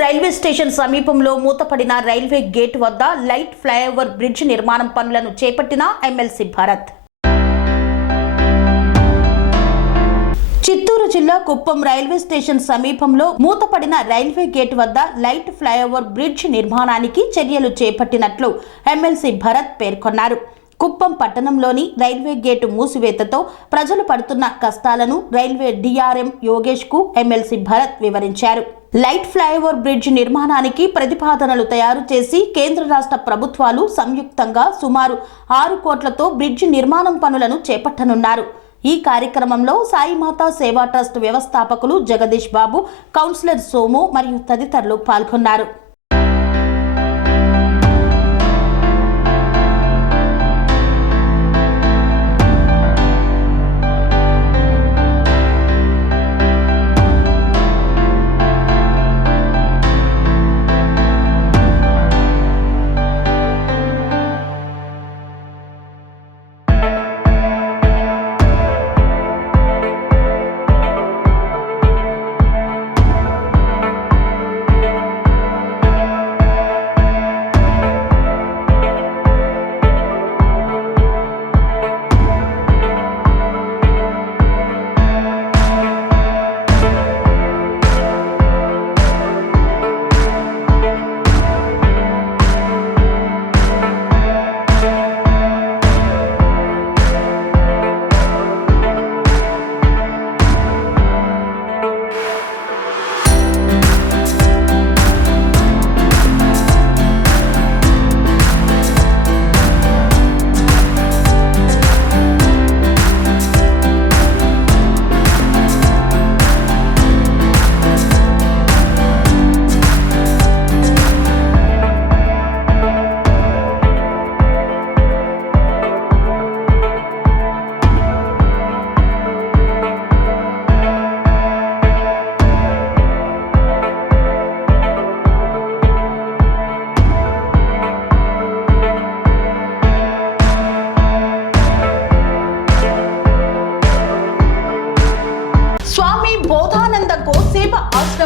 Railway station సమీపంలో మూతపడిన railway gate వద్ద లైట్ ఫ్లైఓవర్ బ్రిడ్జ్ నిర్మాణం పనులను చేపట్టిన ఎమ్మెల్సీ భరత్. చిత్తూరు జిల్లా కుప్పం రైల్వే స్టేషన్ సమీపంలో మూతపడిన రైల్వే గేట్ వద్ద లైట్ ఫ్లైఓవర్ బ్రిడ్జ్ నిర్మాణానికి చర్యలు చేపట్టినట్లు ఎమ్మెల్సీ భరత్ పేర్కొన్నారు. కుప్పం పట్టణంలోని రైల్వే గేటు మూసివేతతో ప్రజలు పడుతున్న కష్టాలను రైల్వే డిఆర్ఎం యోగేష్కు ఎమ్మెల్సీ భరత్ వివరించారు. లైట్ ఫ్లైఓవర్ బ్రిడ్జ్ నిర్మాణానికి ప్రతిపాదనలు తయారు చేసి కేంద్ర రాష్ట్ర ప్రభుత్వాలు సంయుక్తంగా సుమారు ఆరు కోట్లతో బ్రిడ్జ్ నిర్మాణం పనులను చేపట్టనున్నారు. ఈ కార్యక్రమంలో సాయిమాత సేవా ట్రస్ట్ వ్యవస్థాపకులు జగదీష్ బాబు కౌన్సిలర్ సోము మరియు తదితరులు పాల్గొన్నారు.